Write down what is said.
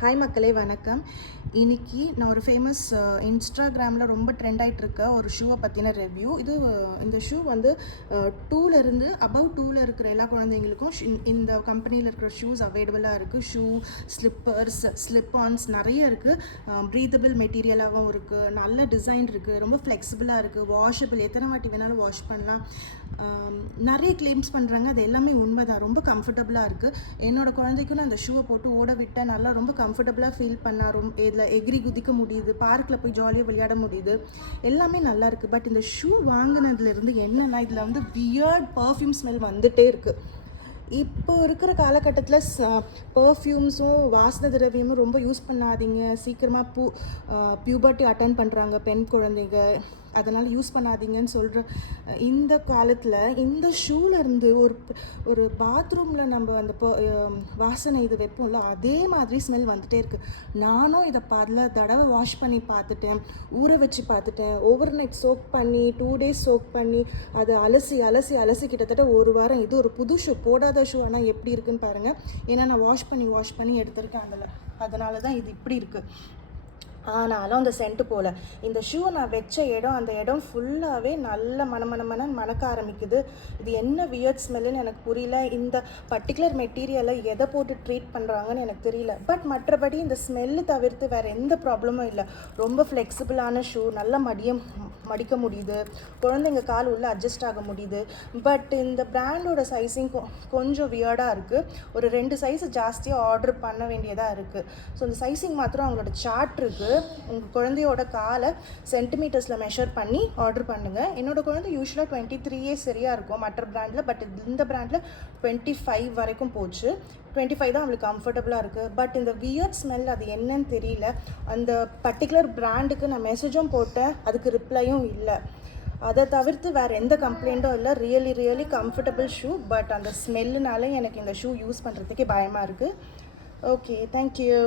Hi மக்களே, வணக்கம். இன்னைக்கு நான் ஒரு ஃபேமஸ் இன்ஸ்டாகிராமில் ரொம்ப ட்ரெண்ட் ஆகிட்டு இருக்க ஒரு ஷூவை பற்றின ரிவ்யூ. இந்த ஷூ வந்து 2லேருந்து அபவ் 2ல் இருக்கிற எல்லா குழந்தைங்களுக்கும் இந்த கம்பெனியில் இருக்கிற ஷூஸ் அவைலபிளாக இருக்குது. ஷூ, ஸ்லிப்பர்ஸ், ஸ்லிப்-ஆன்ஸ் நிறைய இருக்குது. ப்ரீத்தபிள் மெட்டீரியலாகவும் இருக்குது, நல்ல டிசைன் இருக்குது, ரொம்ப ஃப்ளெக்சிபிளாக இருக்குது, வாஷபிள், எத்தனை வாட்டி வேணாலும் வாஷ் பண்ணலாம். நிறைய கிளைம்ஸ் பண்ணுறாங்க, அது எல்லாமே உண்மை தான். ரொம்ப கம்ஃபர்டபுளாக இருக்குது. என்னோடய குழந்தைக்கும் நான் அந்த ஷூவை போட்டு ஓட விட்டேன், நல்லா ரொம்ப கம்ஃபர்டபுளாக ஃபீல் பண்ண, இதில் எகிரி குதிக்க முடியுது, பார்க்கில் போய் ஜாலியாக விளையாட முடியுது, எல்லாமே நல்லா இருக்குது. பட் இந்த ஷூ வாங்கினதுலேருந்து என்னென்னா, இதில் வந்து வியர்ட் பர்ஃப்யூம் ஸ்மெல் வந்துகிட்டே இருக்குது. இப்போ இருக்கிற காலகட்டத்தில் பர்ஃப்யூம்ஸும் வாசனை திரவியமும் ரொம்ப யூஸ் பண்ணாதீங்க. சீக்கிரமாக பியூபர்ட்டி அட்டன் பண்ணுறாங்க பெண் குழந்தைங்க, அதனால் யூஸ் பண்ணாதீங்கன்னு சொல்கிற இந்த காலத்தில் இந்த ஷூலேருந்து ஒரு பாத்ரூமில் நம்ம அந்த வாசனை இது வைப்போம்ல, அதே மாதிரி ஸ்மெல் வந்துகிட்டே இருக்குது. நானும் இதை பல தடவை வாஷ் பண்ணி பார்த்துட்டேன், ஊற வச்சு பார்த்துட்டேன், ஓவர் நைட் சோக் பண்ணி 2 days சோக் பண்ணி அதை அலசி அலசி அலசி கிட்டத்தட்ட ஒரு வாரம். இது ஒரு புது ஷூ, போடாத ஷூ, ஆனால் எப்படி இருக்குன்னு பாருங்கள். ஏன்னா நான் வாஷ் பண்ணி எடுத்திருக்கேன் அதனால தான் இது இப்படி இருக்குது. ஆனாலும் அந்த சென்ட்டு போல் இந்த ஷூவை நான் வச்ச அந்த இடம் ஃபுல்லாகவே நல்ல மணக்க ஆரம்பிக்குது. இது என்ன வியர்ட் ஸ்மெல்லுன்னு எனக்கு புரியல. இந்த பர்டிகுலர் மெட்டீரியலை எதை போட்டு ட்ரீட் பண்ணுறாங்கன்னு எனக்கு தெரியல. பட் மற்றபடி இந்த ஸ்மெல்லு தவிர்த்து வேறு எந்த ப்ராப்ளமும் இல்லை. ரொம்ப ஃப்ளெக்சிபிளான ஷூ, நல்லா மடிக்க முடியுது, குழந்தைங்க கால் உள்ள அட்ஜஸ்ட் ஆக முடியுது. பட் இந்த பிராண்டோட சைஸிங் கொஞ்சம் வியர்டாக இருக்குது. ஒரு 2 சைஸ் ஜாஸ்தியாக ஆர்டர் பண்ண வேண்டியதாக இருக்குது. ஸோ இந்த சைஸிங் மாத்திரம் அவங்களோட சார்ட் இருக்குது. உங்கள் குழந்தையோட காலை சென்டிமீட்டர்ஸில் மெஷர் பண்ணி ஆர்டர் பண்ணுங்கள். என்னோடய குழந்தை யூஸ்வலாக 23 சரியாக இருக்கும் மற்ற பிராண்டில். பட் இந்த பிராண்டில் 25 வரைக்கும் போச்சு. 25 தான் அவளுக்கு கம்ஃபர்டபுளாக இருக்குது. பட் இந்த வியர்ட் ஸ்மெல் அது என்னன்னு தெரியல. அந்த பர்டிகுலர் பிராண்டுக்கு நான் மெசேஜும் போட்டேன், அதுக்கு ரிப்ளையும் இல்லை. அதை தவிர்த்து வேறு எந்த கம்ப்ளைண்ட்டும் இல்லை. Really comfortable shoe. பட் அந்த ஸ்மெல்லுனாலே எனக்கு இந்த ஷூ யூஸ் பண்ணுறதுக்கே பயமாக இருக்குது. Okay, thank you.